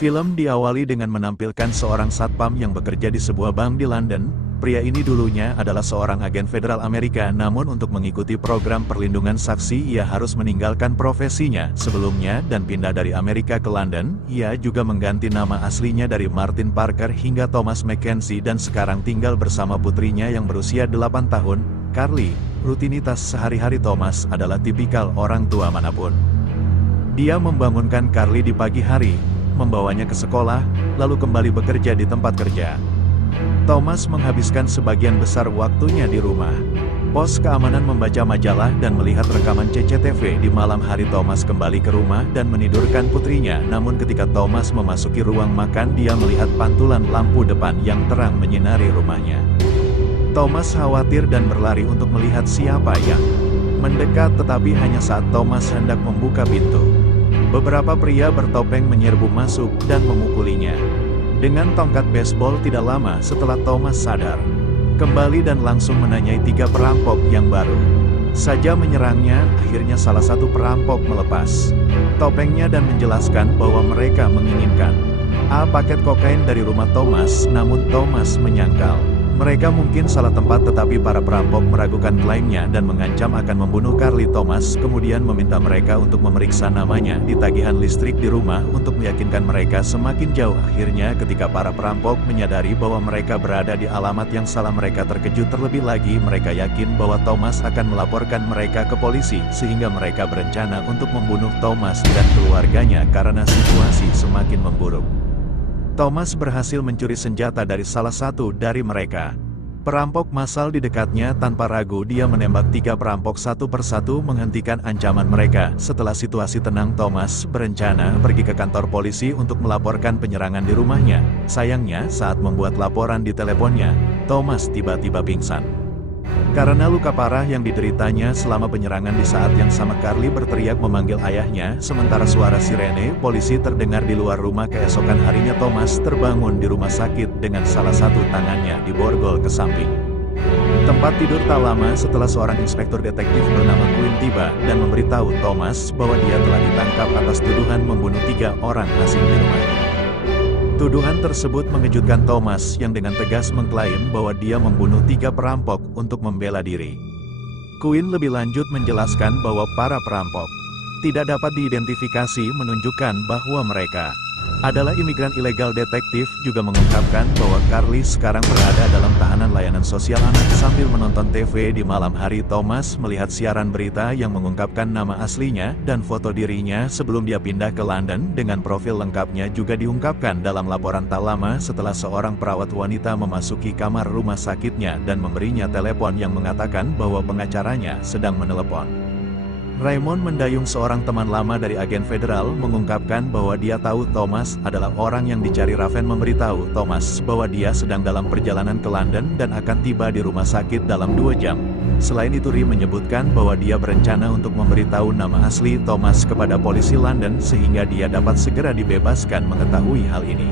Film diawali dengan menampilkan seorang satpam yang bekerja di sebuah bank di London. Pria ini dulunya adalah seorang agen federal Amerika, namun untuk mengikuti program perlindungan saksi ia harus meninggalkan profesinya sebelumnya dan pindah dari Amerika ke London. Ia juga mengganti nama aslinya dari Martin Parker hingga Thomas Mackenzie dan sekarang tinggal bersama putrinya yang berusia 8 tahun, Carly. Rutinitas sehari-hari Thomas adalah tipikal orang tua manapun. Dia membangunkan Carly di pagi hari, membawanya ke sekolah, lalu kembali bekerja di tempat kerja. Thomas menghabiskan sebagian besar waktunya di rumah. Pos keamanan membaca majalah dan melihat rekaman CCTV. Di malam hari Thomas kembali ke rumah dan menidurkan putrinya, namun ketika Thomas memasuki ruang makan dia melihat pantulan lampu depan yang terang menyinari rumahnya. Thomas khawatir dan berlari untuk melihat siapa yang mendekat, tetapi hanya saat Thomas hendak membuka pintu, beberapa pria bertopeng menyerbu masuk dan memukulinya dengan tongkat baseball. Tidak lama setelah Thomas sadar kembali dan langsung menanyai 3 perampok yang baru saja menyerangnya. Akhirnya salah satu perampok melepas topengnya dan menjelaskan bahwa mereka menginginkan paket kokain dari rumah Thomas. Namun Thomas menyangkal mereka mungkin salah tempat, tetapi para perampok meragukan klaimnya dan mengancam akan membunuh Carly. Thomas kemudian meminta mereka untuk memeriksa namanya di tagihan listrik di rumah untuk meyakinkan mereka semakin jauh. Akhirnya ketika para perampok menyadari bahwa mereka berada di alamat yang salah, mereka terkejut terlebih lagi. Mereka yakin bahwa Thomas akan melaporkan mereka ke polisi, sehingga mereka berencana untuk membunuh Thomas dan keluarganya karena situasi semakin memburuk. Thomas berhasil mencuri senjata dari salah satu dari mereka. Perampok massal di dekatnya. Tanpa ragu dia menembak 3 perampok satu persatu menghentikan ancaman mereka. Setelah situasi tenang, Thomas berencana pergi ke kantor polisi untuk melaporkan penyerangan di rumahnya. Sayangnya saat membuat laporan di teleponnya, Thomas tiba-tiba pingsan karena luka parah yang dideritanya selama penyerangan. Di saat yang sama Carly berteriak memanggil ayahnya, sementara suara sirene polisi terdengar di luar rumah. Keesokan harinya Thomas terbangun di rumah sakit dengan salah satu tangannya diborgol ke samping tempat tidur. Tak lama setelah seorang inspektur detektif bernama Quinn tiba dan memberitahu Thomas bahwa dia telah ditangkap atas tuduhan membunuh 3 orang asing di rumahnya. Tuduhan tersebut mengejutkan Thomas yang dengan tegas mengklaim bahwa dia membunuh 3 perampok untuk membela diri. Quinn lebih lanjut menjelaskan bahwa para perampok tidak dapat diidentifikasi, menunjukkan bahwa mereka adalah imigran ilegal. Detektif juga mengungkapkan bahwa Carly sekarang berada dalam tahanan layanan sosial anak. Sambil menonton TV di malam hari, Thomas melihat siaran berita yang mengungkapkan nama aslinya dan foto dirinya sebelum dia pindah ke London. Dengan profil lengkapnya juga diungkapkan dalam laporan. Tak lama setelah seorang perawat wanita memasuki kamar rumah sakitnya dan memberinya telepon yang mengatakan bahwa pengacaranya sedang menelepon. Raymond mendayung, seorang teman lama dari agen federal, mengungkapkan bahwa dia tahu Thomas adalah orang yang dicari. Raven memberitahu Thomas bahwa dia sedang dalam perjalanan ke London dan akan tiba di rumah sakit dalam 2 jam. Selain itu, Ri menyebutkan bahwa dia berencana untuk memberitahu nama asli Thomas kepada polisi London sehingga dia dapat segera dibebaskan. Mengetahui hal ini,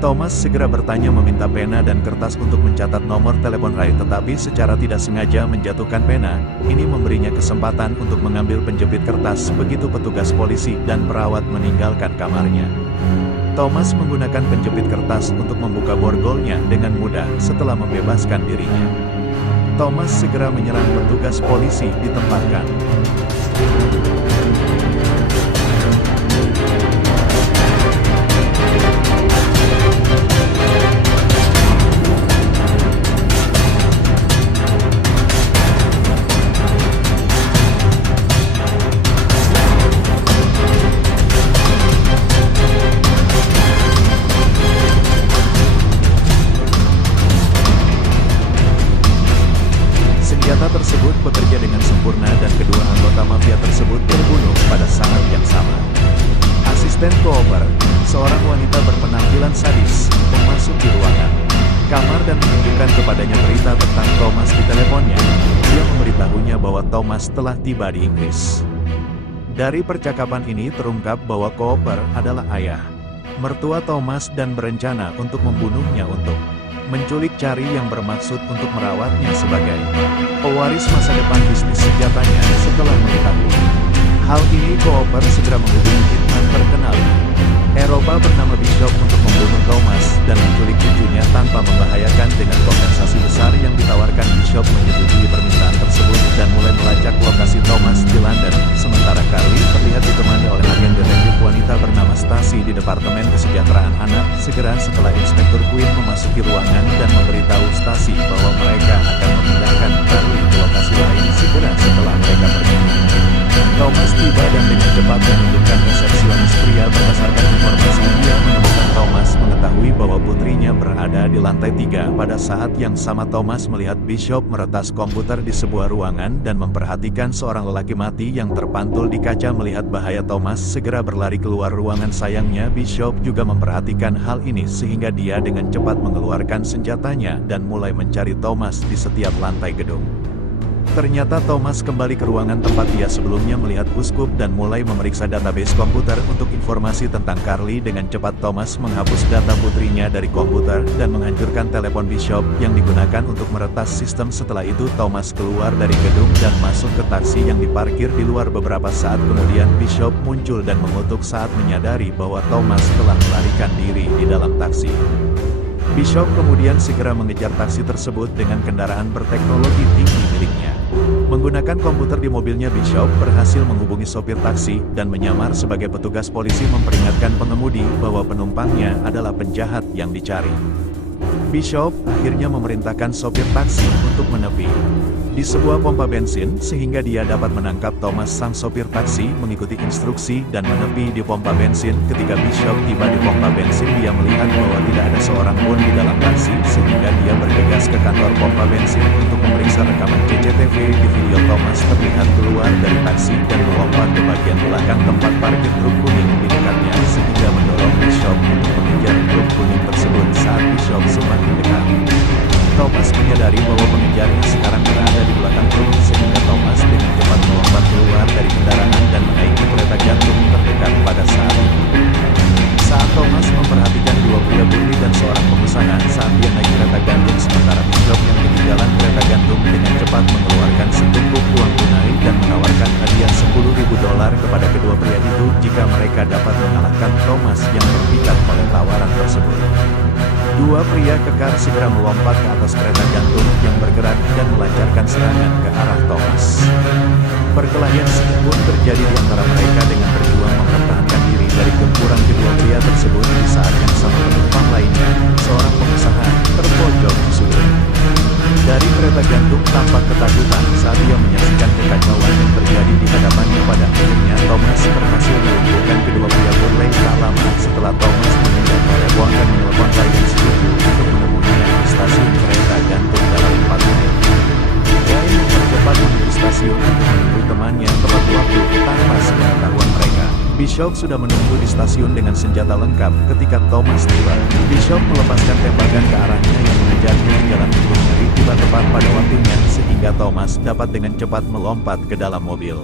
Thomas segera bertanya meminta pena dan kertas untuk mencatat nomor telepon Ray, tetapi secara tidak sengaja menjatuhkan pena. Ini memberinya kesempatan untuk mengambil penjepit kertas. Begitu petugas polisi dan perawat meninggalkan kamarnya, Thomas menggunakan penjepit kertas untuk membuka borgolnya dengan mudah. Setelah membebaskan dirinya, Thomas segera menyerang petugas polisi ditempatkan. Senjata tersebut bekerja dengan sempurna dan kedua anggota mafia tersebut terbunuh pada saat yang sama. Asisten Cooper, seorang wanita berpenampilan sadis, memasuki ruangan kamar dan menunjukkan kepadanya berita tentang Thomas di teleponnya. Dia memberitahunya bahwa Thomas telah tiba di Inggris. Dari percakapan ini terungkap bahwa Cooper adalah ayah mertua Thomas dan berencana untuk membunuhnya untuk menculik Carly yang bermaksud untuk merawatnya sebagai pewaris masa depan bisnis senjatanya. Setelah mengetahui hal ini, Cooper segera menghubungi hitman terkenal Eropa bernama Bishop untuk membunuh Thomas dan menculik cucunya tanpa membahayakan. Dengan kompensasi besar yang ditawarkan, Bishop menyetujui permintaan tersebut dan mulai melacak lokasi Thomas di London. Sementara Carly terlihat ditemani oleh agen detektif wanita bernama Stacy di Departemen Kesejahteraan Anak. Segera setelah Inspektur Quinn memasuki ruangan dan memberitahu Stacy bahwa mereka akan memindahkan Carly ke lokasi lain segera setelah mereka pergi. Thomas tiba dan dengan cepat menunjukkan resepsionis pria. Berdasarkan informasi, dia menemukan Thomas mengetahui bahwa putrinya berada di lantai 3. Pada saat yang sama, Thomas melihat Bishop meretas komputer di sebuah ruangan dan memperhatikan seorang lelaki mati yang terpantul di kaca. Melihat bahaya, Thomas segera berlari keluar ruangan. Sayangnya, Bishop juga memperhatikan hal ini sehingga dia dengan cepat mengeluarkan senjatanya dan mulai mencari Thomas di setiap lantai gedung. Ternyata Thomas kembali ke ruangan tempat dia sebelumnya melihat uskup dan mulai memeriksa database komputer untuk informasi tentang Carly. Dengan cepat Thomas menghapus data putrinya dari komputer dan menghancurkan telepon Bishop yang digunakan untuk meretas sistem. Setelah itu Thomas keluar dari gedung dan masuk ke taksi yang diparkir di luar. Beberapa saat kemudian Bishop muncul dan mengutuk saat menyadari bahwa Thomas telah melarikan diri di dalam taksi. Bishop kemudian segera mengejar taksi tersebut dengan kendaraan berteknologi tinggi miliknya. Menggunakan komputer di mobilnya, Bishop berhasil menghubungi sopir taksi dan menyamar sebagai petugas polisi memperingatkan pengemudi bahwa penumpangnya adalah penjahat yang dicari. Bishop akhirnya memerintahkan sopir taksi untuk menepi di sebuah pompa bensin sehingga dia dapat menangkap Thomas. Sang sopir taksi mengikuti instruksi dan menepi di pompa bensin. Ketika Bishop tiba di pompa bensin, dia melihat bahwa tidak ada seorang pun di dalam taksi sehingga dia bergegas ke kantor pompa bensin untuk memeriksa rekaman CCTV. Di video, Thomas terlihat keluar dari taksi dan melompat ke bagian belakang tempat parkir truk kuning di dekatnya sehingga mendorong Bishop untuk mengejar truk kuning tersebut. Saat Bishop semakin dekat, Thomas menyadari bahwa pengejarnya sekarang berada di belakang truk sehingga Thomas dengan cepat melompat keluar dari kendaraan dan menaiki kereta gantung terdekat. Pada saat itu, saat Thomas memperhatikan dua pria Bundy dan seorang pengusaha saat dia naik kereta gantung, sementara Bishop yang ketinggalan kereta gantung dengan cepat mengeluarkan setumpuk uang tunai dan menawarkan hadiah $10.000 kepada kedua pria itu jika mereka dapat mengalahkan Thomas yang terpikat oleh tawaran tersebut. Dua pria kekar segera melompat ke atas kereta gantung yang bergerak dan melancarkan serangan ke arah Thomas. Perkelahian sengit pun terjadi di antara mereka dengan berjuang mempertahankan diri dari gempuran kedua pria tersebut. Di saat yang sama, penumpang lainnya, seorang pengusaha, terpojok di sudut dari kereta gantung tampak ketakutan saat dia menyaksikan kekacauan yang terjadi di hadapannya. Pada akhirnya Thomas berhasil melumpuhkan kedua pria Burley. Tak lama setelah Thomas meninggal, Rebo akan menelpon Ray dan setuju untuk menemuinya di stasiun kereta gantung dalam 4 menit. Ray mempercepat menuju stasiun untuk menemui temannya tepat waktu tanpa sepengetahuan mereka. Bishop sudah menunggu di stasiun dengan senjata lengkap. Ketika Thomas tiba, Bishop melepaskan tembakan ke arahnya yang mengejarnya di jalan untuk Ray tiba tepat pada waktunya sehingga Thomas dapat dengan cepat melompat ke dalam mobil.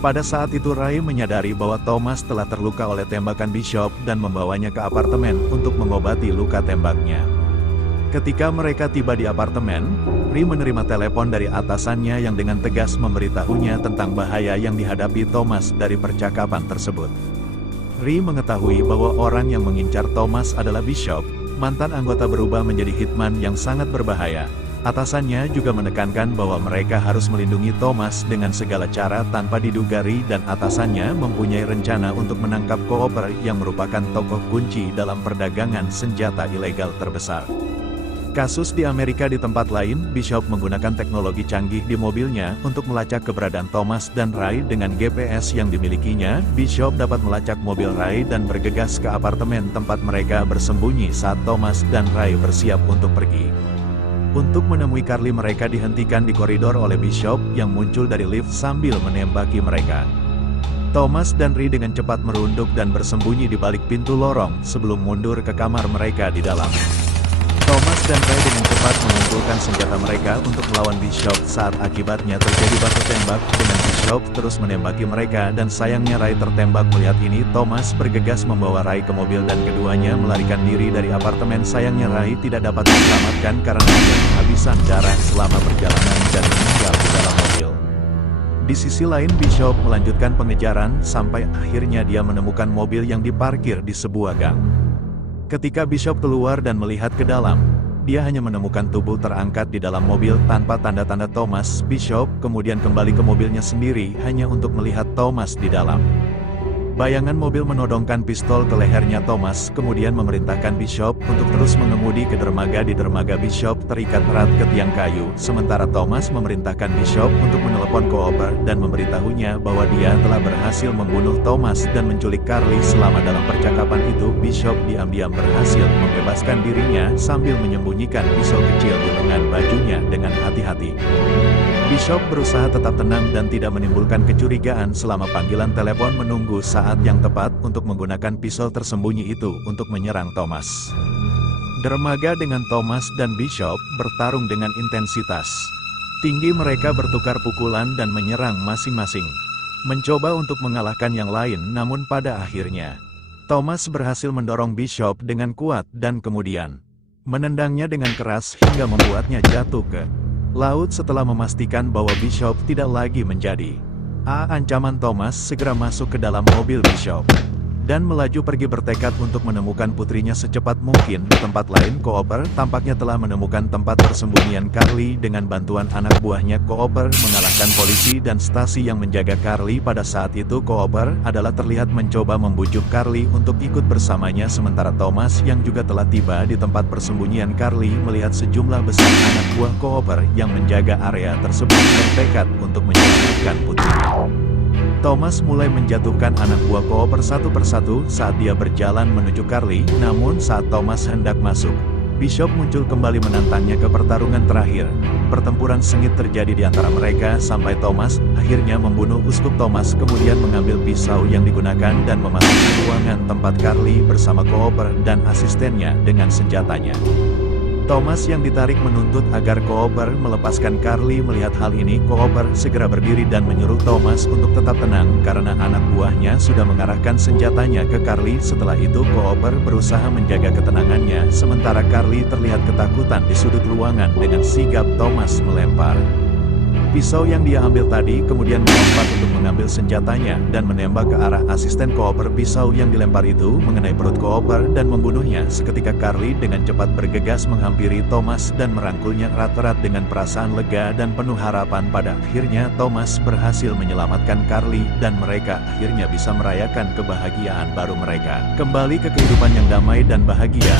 Pada saat itu Ray menyadari bahwa Thomas telah terluka oleh tembakan Bishop dan membawanya ke apartemen untuk mengobati luka tembaknya. Ketika mereka tiba di apartemen, Ray menerima telepon dari atasannya yang dengan tegas memberitahunya tentang bahaya yang dihadapi Thomas dari percakapan tersebut. Ray mengetahui bahwa orang yang mengincar Thomas adalah Bishop, mantan anggota berubah menjadi hitman yang sangat berbahaya. Atasannya juga menekankan bahwa mereka harus melindungi Thomas dengan segala cara tanpa diduga. Ray dan atasannya mempunyai rencana untuk menangkap Cooper yang merupakan tokoh kunci dalam perdagangan senjata ilegal terbesar. Kasus di Amerika. Di tempat lain, Bishop menggunakan teknologi canggih di mobilnya untuk melacak keberadaan Thomas dan Ray. Dengan GPS yang dimilikinya, Bishop dapat melacak mobil Ray dan bergegas ke apartemen tempat mereka bersembunyi saat Thomas dan Ray bersiap untuk pergi. Untuk menemui Carly, mereka dihentikan di koridor oleh Bishop yang muncul dari lift sambil menembaki mereka. Thomas dan Ray dengan cepat merunduk dan bersembunyi di balik pintu lorong sebelum mundur ke kamar mereka di dalam. Thomas dan Ray dengan cepat mengumpulkan senjata mereka untuk melawan Bishop saat akibatnya terjadi baku tembak dengan Bishop terus menembaki mereka dan sayangnya Ray tertembak. Melihat ini, Thomas bergegas membawa Ray ke mobil dan keduanya melarikan diri dari apartemen. Sayangnya Ray tidak dapat diselamatkan karena dia kehabisan darah selama perjalanan dan meninggal di dalam mobil. Di sisi lain Bishop melanjutkan pengejaran sampai akhirnya dia menemukan mobil yang diparkir di sebuah gang. Ketika Bishop keluar dan melihat ke dalam, dia hanya menemukan tubuh terangkat di dalam mobil tanpa tanda-tanda Thomas. Bishop kemudian kembali ke mobilnya sendiri hanya untuk melihat Thomas di dalam. Bayangan mobil menodongkan pistol ke lehernya Thomas, kemudian memerintahkan Bishop untuk terus mengemudi ke dermaga. Di dermaga Bishop terikat erat ke tiang kayu, sementara Thomas memerintahkan Bishop untuk menelepon Cooper dan memberitahunya bahwa dia telah berhasil membunuh Thomas dan menculik Carly. Selama dalam percakapan itu, Bishop diam-diam berhasil membebaskan dirinya sambil menyembunyikan pisau kecil di lengan bajunya dengan hati-hati. Bishop berusaha tetap tenang dan tidak menimbulkan kecurigaan selama panggilan telepon, menunggu saat yang tepat untuk menggunakan pisau tersembunyi itu untuk menyerang Thomas. Dermaga dengan Thomas dan Bishop bertarung dengan intensitas tinggi. Mereka bertukar pukulan dan menyerang masing-masing, mencoba untuk mengalahkan yang lain, namun pada akhirnya Thomas berhasil mendorong Bishop dengan kuat dan kemudian menendangnya dengan keras hingga membuatnya jatuh ke laut. Setelah memastikan bahwa Bishop tidak lagi menjadi ancaman, Thomas segera masuk ke dalam mobil Bishop dan melaju pergi, bertekad untuk menemukan putrinya secepat mungkin. Di tempat lain, Cooper tampaknya telah menemukan tempat persembunyian Carly. Dengan bantuan anak buahnya, Cooper mengalahkan polisi dan stasi yang menjaga Carly. Pada saat itu Cooper adalah terlihat mencoba membujuk Carly untuk ikut bersamanya, sementara Thomas yang juga telah tiba di tempat persembunyian Carly melihat sejumlah besar anak buah Cooper yang menjaga area tersebut bertekad untuk menyelamatkan putrinya. Thomas mulai menjatuhkan anak buah Cooper satu persatu saat dia berjalan menuju Carly, namun saat Thomas hendak masuk, Bishop muncul kembali menantangnya ke pertarungan terakhir. Pertempuran sengit terjadi di antara mereka sampai Thomas akhirnya membunuh uskup. Thomas kemudian mengambil pisau yang digunakan dan memasuki ruangan tempat Carly bersama Cooper dan asistennya dengan senjatanya. Thomas yang ditarik menuntut agar Cooper melepaskan Carly. Melihat hal ini, Cooper segera berdiri dan menyuruh Thomas untuk tetap tenang karena anak buahnya sudah mengarahkan senjatanya ke Carly. Setelah itu Cooper berusaha menjaga ketenangannya, sementara Carly terlihat ketakutan di sudut ruangan. Dengan sigap Thomas melempar pisau yang dia ambil tadi, kemudian melompat untuk mengambil senjatanya dan menembak ke arah asisten Cooper. Pisau yang dilempar itu mengenai perut Cooper dan membunuhnya. Seketika Carly dengan cepat bergegas menghampiri Thomas dan merangkulnya erat-erat dengan perasaan lega dan penuh harapan. Pada akhirnya Thomas berhasil menyelamatkan Carly dan mereka akhirnya bisa merayakan kebahagiaan baru mereka. Kembali ke kehidupan yang damai dan bahagia.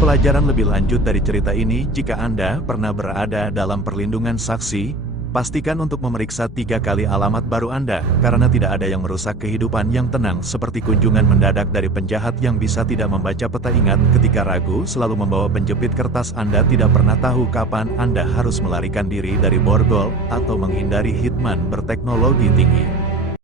Pelajaran lebih lanjut dari cerita ini: jika Anda pernah berada dalam perlindungan saksi, pastikan untuk memeriksa 3 kali alamat baru Anda, karena tidak ada yang merusak kehidupan yang tenang seperti kunjungan mendadak dari penjahat yang bisa tidak membaca peta. Ingat, ketika ragu, selalu membawa penjepit kertas. Anda tidak pernah tahu kapan Anda harus melarikan diri dari borgol atau menghindari hitman berteknologi tinggi.